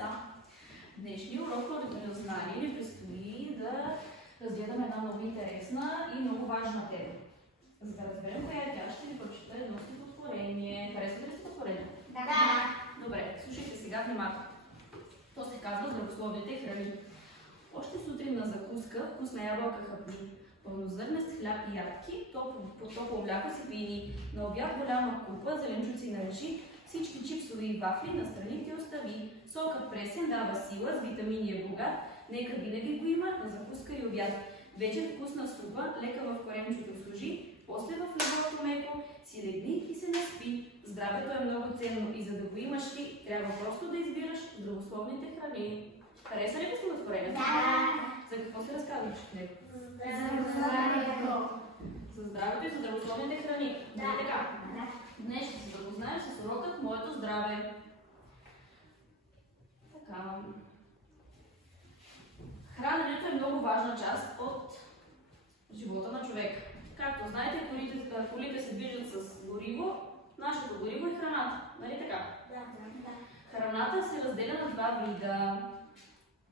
деца! В днешния урок по знание ни предстои да разгледаме една много интересна и много важна тема. За да разберем коя е тя, ще ви прочета едно стихотворение. Харесвате ли стихотворение? Да. Добре, слушайте сега внимателно. То се казва здравословните храни. Още сутрин на закуска вкусна ябълка хапни, пълнозърнест хляб и ядки, топло мляко си пини, на обяд голяма купа, зеленчуци нарежи, всички чипсове и вафли настрани ти остави. Сокът пресен дава сила, с витамини е богат, нека винаги го има на закуска и обяд. Вечер вкусна супа, лека в коремчето служи, после в леглото меко си легни и се наспи. Здравето е много ценно и за да го имаш ти, трябва просто да избираш здравословните храни. Хареса ли стихотворението? Да. За какво се разказваш в него? За здравето и за здравословните храни. Да. Нали така? Да. Днес ще се запознаем с урокът Моето здраве. Така. Храненето е много важна част от живота на човека. Както знаете, колите се движат с гориво. Нашето гориво е храната. Нали така? Да. Храната се разделя на два вида.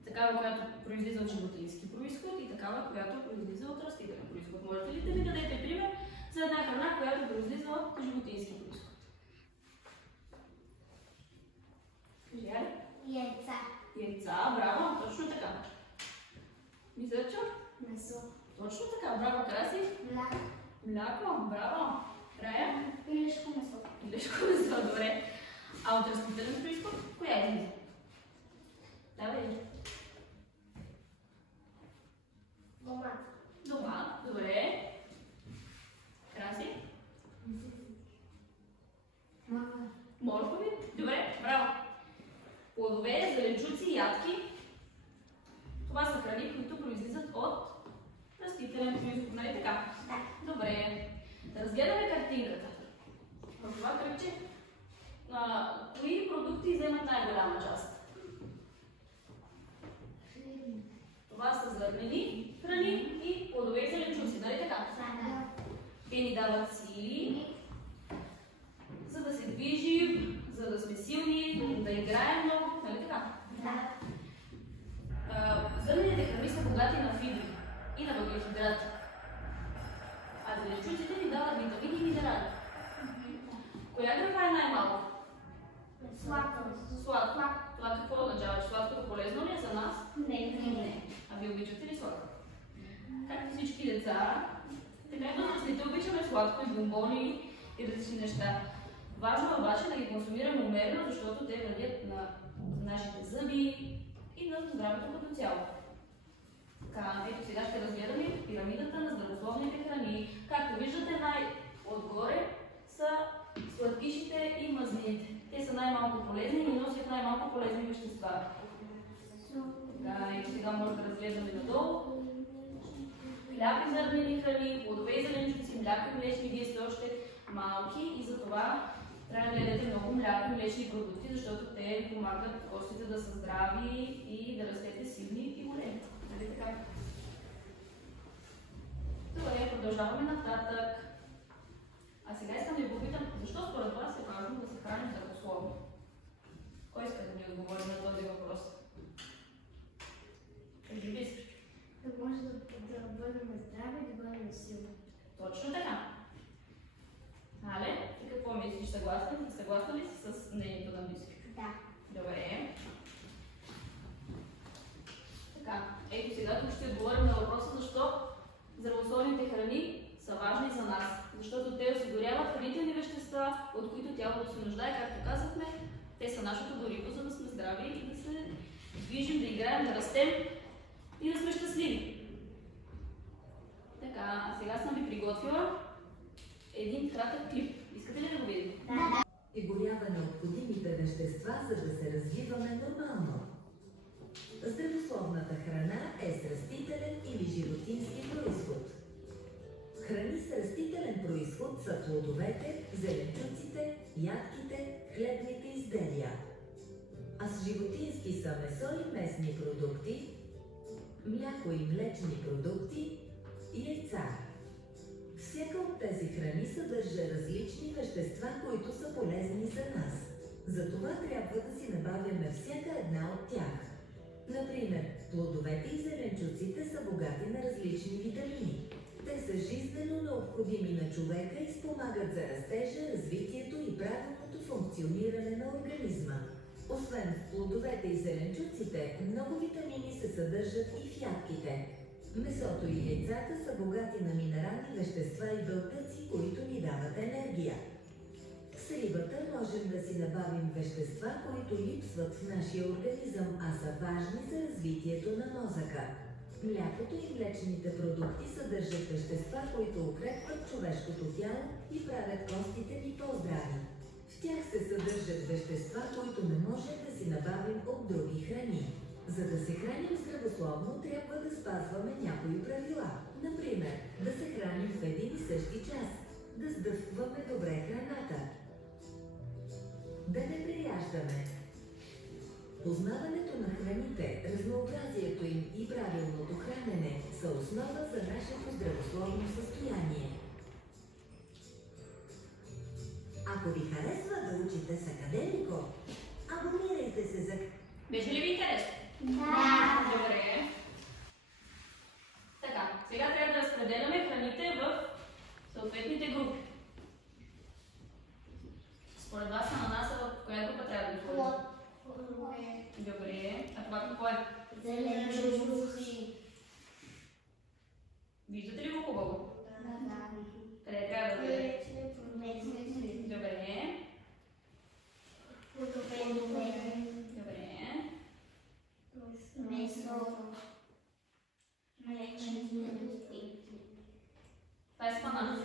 Такава, която произлиза от животински произход и такава, която произлиза от растителен произход. Можете ли да ми дадете пример за една храна, която произлиза от животински произход? Кажи, Али? Яйца. Яйца, браво, точно така. Мисълчо? Месо. Точно така, браво, Краси. Мляко. Мляко, браво. Рая? Пилешко месо. Пилешко месо, добре. А от растителен произход, коя е излиза? Давай. Домат. Домат, добре. Краси? Морква. Моркови? Добре, браво. Плодове, зеленчуци, ядки. Това са храни, които произлизат от растителен произход. Нали така? Да. Добре. Да разгледаме картинката. В това кръгче, кои продукти вземат най-голяма част? Това са зърнени храни и плодове и зеленчуци. Нали така? Да. Те ни дават сили, за да се движим, за да сме силни, да играем много. Нали така? Да. Зърнените храни са богати на фибри и на въглехидрати. А зеленчуците ни дават витамини и минерали. Коя графа е най-малко? Сладко. Сладко. Това какво означава? Че сладкото полезно ли е за нас? Не. А ви обичате ли сладко? Както всички деца, така и възрастните обичаме сладко и бомбони и различни неща. Важно е обаче да ги консумираме умерено, защото те вредят на нашите зъби и на здравето като цяло. Така, ето сега ще разгледаме пирамидата на здравословните храни. Както виждате, най-отгоре са сладкишите и мазнините. Те са най-малко полезни и носят най-малко полезни вещества. Да, ето сега може да разгледаме надолу. Хляб и зърнени храни, плодове и зеленчуци, мляко и млечни, вие сте още малки и затова трябва да ядете много мляко и млечни продукти, защото те помагат костите да са здрави и да растете силни и големи. Нали така? Добре, продължаваме нататък. А сега искам да ви попитам, защо според вас е важно да се храним здравословно? Кой иска да ми отговори на този въпрос? Кажи ви искаш. Да може да бъдем здрави и да бъдем силни. Точно така. Але, ти какво мислиш? Съгласна ли си с мнението на Биско? Да. Добре. Така, ето сега тук ще отговорим на въпроса защо здравословните храни са важни за нас. Защото те осигуряват хранителни вещества, от които тялото се нуждае, както казахме. Те са нашето гориво, за да сме здрави и да се движим, да играем, да растем и да сме щастливи. Така, а сега съм ви приготвила един кратък клип. Искате ли да го видите? Да. Осигурява необходимите вещества, за да се развиваме нормално. Здравословната храна е с растителен или животински произход. Храни с растителен произход са плодовете, зеленчуците, ядките, хлебните изделия. А с животински са месо и месни продукти, мляко и млечни продукти и яйца. Всяка от тези храни съдържа различни вещества, които са полезни за нас. Затова трябва да си набавяме всяка една от тях. Например, плодовете и зеленчуците са богати на различни витамини. Те са жизнено необходими на човека и спомагат за растежа, развитието и правилното функциониране на организма. Освен в плодовете и зеленчуците, много витамини се съдържат и в ядките. Месото и яйцата са богати на минерални вещества и белтъци, които ни дават енергия. С рибата можем да си набавим вещества, които липсват в нашия организъм, а са важни за развитието на мозъка. Млякото и млечните продукти съдържат вещества, които укрепват човешкото тяло и правят костите ни по-здрави. В тях се съдържат вещества, които не можем да си набавим от други храни. За да се храним здравословно, трябва да спазваме някои правила. Например, да се храним в един и същи час, да сдъвкваме добре храната, да не прияждаме. Познаването на храните, разнообразието им и правилното хранене са основа за нашето здравословно състояние. Ако ви харесва да учите с Академико, абонирайте се за... Беше ли ви интересно? Да. Добре. Така, сега трябва да разпределяме храните в съответните групи. Според вас ананаса в коя група трябва да го сложим? Добре. А това какво е? Зеленчуци. Виждате ли го хубаво? Да. Къде трябва да бъде? Добре. Добре. Това е спана.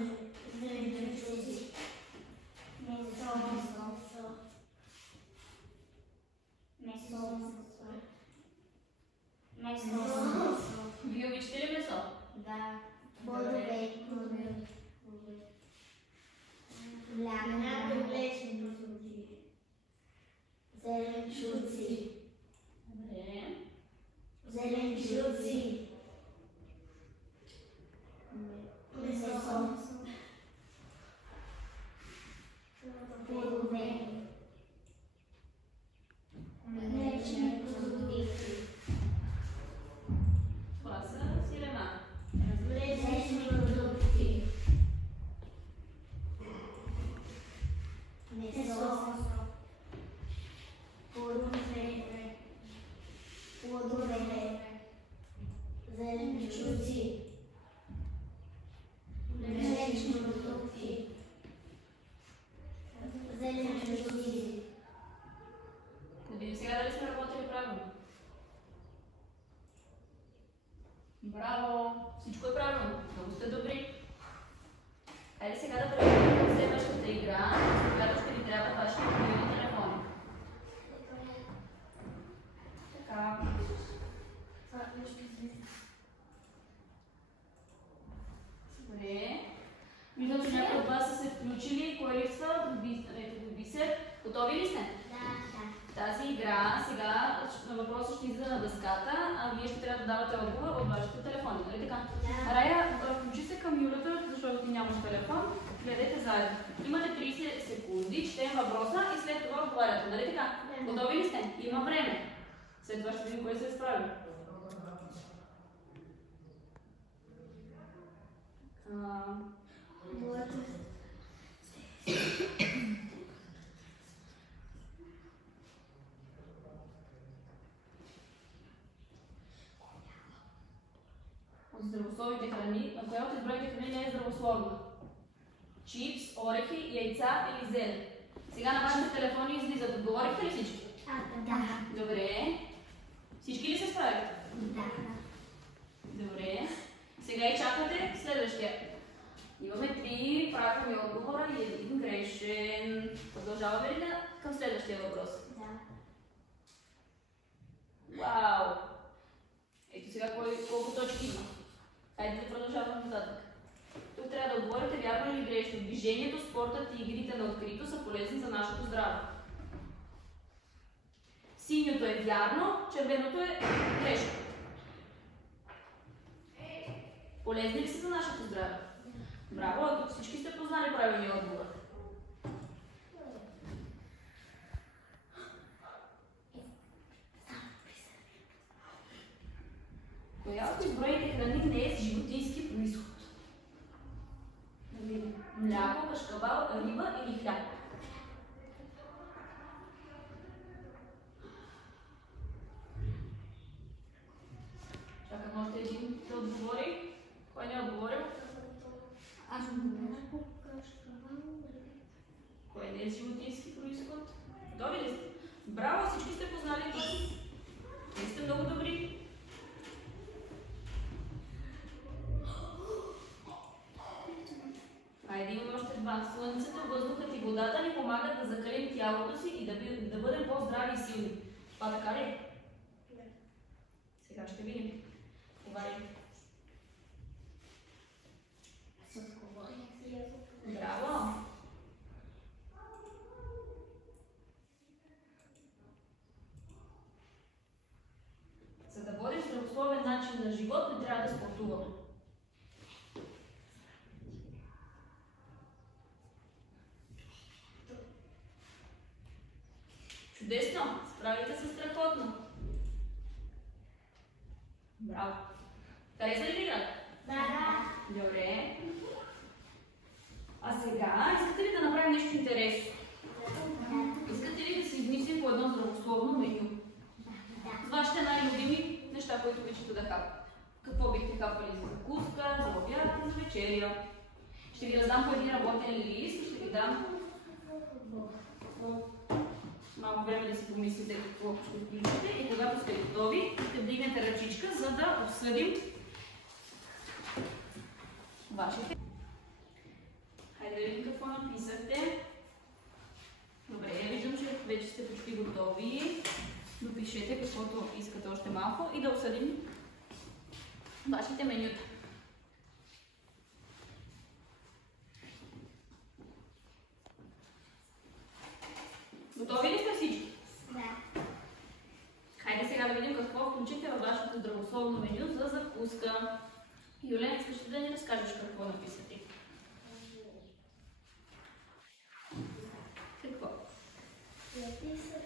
Вие обичате ли месо? Да. Плодове. Мляко, млечни продукти. Зеленчуци. Добре. Зеленчуци. Месо. Плодове. Млечни продукти. Това са сирена. Млечни продукти. Месо. Плодове. Зеленчуци. Млечни продукти. Зеленчуци. Да видим сега дали сме работили правилно. Браво! Всичко е правилно. Много сте добри. Хайде сега да преминем към следващата игра, в която ще ви трябва вашите мобилни телефони. Така. Добре. Виждам, че някои от вас са се включили. Кой липсва? Бисер. Готови ли сте? Тази игра сега на въпроса ще излиза на дъската, а вие ще трябва да давате отговор от вашите телефони. Нали така? Рая, включи се към Юлята, защото ти нямаш телефон. Гледайте заедно. Имате 30 секунди, четем въпроса и след това отговаряте. Нали така? Готови ли сте? Има време. След това ще видим кой се е справил. От здравословните храни, на коя от изброените храни не е здравословна? Чипс, орехи, яйца или зелен? Сега на вашите телефони излизат. Отговорихте ли всички? Да. Добре. Всички ли се справят? Да. Добре. Сега и чакате следващия. Имаме 3 правилни отговора и 1 грешен. Продължаваме ли към следващия въпрос? Да. Вау! Ето сега колко точки има. Хайде да продължаваме нататък. Тук трябва да отговорите вярно или грешно. Движението, спортът и игрите на открито са полезни за нашето здраве. Синьото е вярно, червеното е грешно. Полезни ли са за нашето здраве? Браво, а тук всички сте познали правилния отговор. от изброените храни не е с животински произход? Да видим. Мляко, кашкавал, риба или хляб? Чакам още един да отговори. Кой не е отговорил? Аз мляко, кашкавал, Кой не е с животински произход? Готови ли сте? Браво, всички сте познали това. Вие сте много добри. Хайде, имаме още два. Слънцето, въздухът и водата ни помагат да закалим тялото си и да бъдем по-здрави и силни. Това така ли е? Да. Сега ще видим. Говорим. Браво! За да водим здравословен начин на живот, не трябва да спортуваме. Чудесно! Справите се страхотно! Браво! Хареса ли ви играта? Да. Добре. А сега, искате ли да направим нещо интересно? Искате ли да си измислим по едно здравословно меню? С вашите най-любими неща, които обичате да хапате. Какво бихте хапали за закуска, за обяд и за вечеря? Ще ви раздам по един работен лист и ще ви дам малко време да си помислите какво ще включите и когато сте готови, ще вдигнете ръчичка, за да обсъдим вашите. Хайде да видим какво написахте. Добре, виждам, че вече сте почти готови. Допишете каквото искате още малко и да обсъдим вашите менюта. Готови ли сте всички? Да. Хайде сега да видим какво включите във вашето здравословно меню за закуска. Юлен, искаш ли да ни разкажеш какво написа ти? Какво? Написах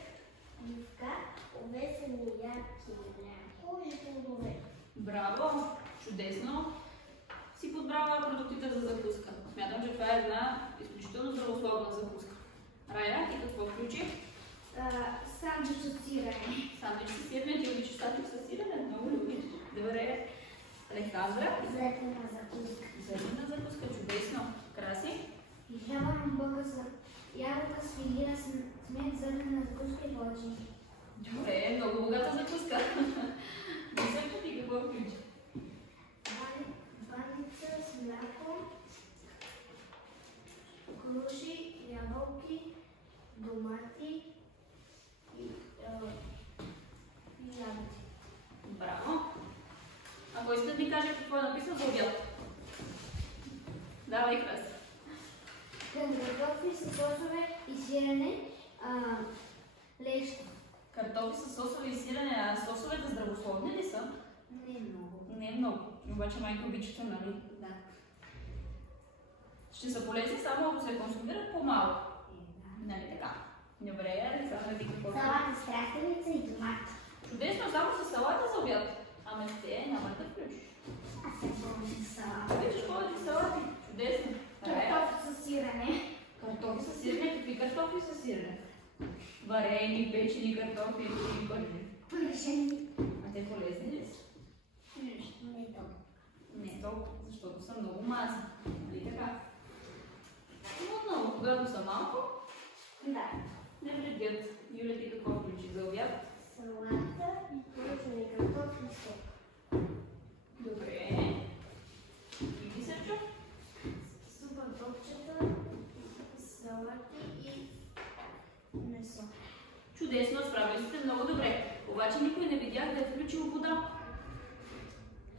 ювка, овесени ярки мляко и плодове. Браво! Чудесно! Си подбрала продуктите за закуска. Смятам, че това е една изключително здравословна закуска. Рая, ти какво включи? Сандвич от сирене. Сандвич с сирене. Ти обичаш сандвич с сирене? Много любиш. Добре. Александра? Зелена закуска. Зелена закуска. Чудесно. Краси? Изжавам бъга за ябълка с филира, смет, зелена закуска и вълчи. Добре, много богата закуска. Мисля, ти какво включи? Баница с мляко, круши, ябълки, домати и ябълки. Браво. Ако искате да ми каже какво е написано за обяд. Давай, Краси. Картофи с сосове и сирене, леща. Картофи с сосове и сирене, а сосовете здравословни ли са? Не много. Не много. Обаче майка обичате, нали? Да. Ще са полезни само ако се консумират по-малко. Да. Нали така? Добре, Александра, ти какво? Салата с краставица и томат. Чудесно, само с салата за обяд. Ама ще няма да включиш. Аз се помня с салата. Обичаш повече салати. Чудесно. Картофи с сирене. Картофи с сирене. Какви картофи с сирене? Варени, печени картофи или пържени. Пържени. А те полезни ли са? Не толкова. Не толкова, защото са много мазни. Нали така? Но отново, когато са малко, Да. не вредят. Юля, ти какво включи за обяд? Салата и пържени картофи и сок. Добре. И ти се чу? Супа топчета, салати и месо. Чудесно, справили сте много добре. Обаче никой не видях да е включил вода.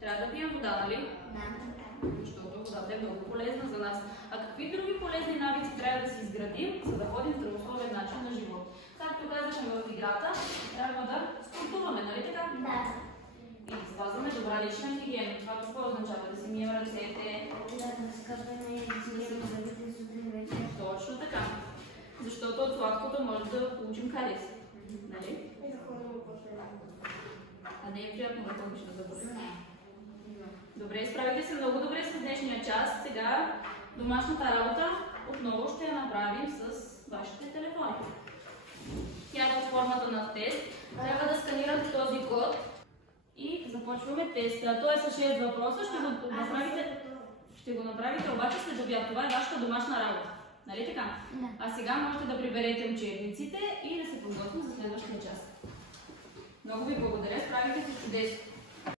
Трябва да пием вода, нали? Да, така. Защото водата е много полезна за нас. А какви други полезни навици трябва да си изградим, за да водим здравословен начин на живот? Както казахме в играта, трябва да спортуваме, нали така? Да. И да спазваме добра лична хигиена. Това какво означава? Да си мием ръцете. Да разказваме и да си гледаме зъбите сутрин вечер. Точно така. Защото от сладкото може да получим кариес. Нали? И да ходим по А не е приятно да ходиш на зъбите. Не. Добре, справите се много добре с днешния час. Сега домашната работа отново ще я направим с вашите телефони. Тя е под формата на тест. Трябва да сканирате този код и започваме теста. Той е с 6 въпроса. Ще го направите обаче след обяд. Това е вашата домашна работа. Нали така? Да. А сега можете да приберете учебниците и да се подготвим за следващия час. Много ви благодаря. Справите се чудесно.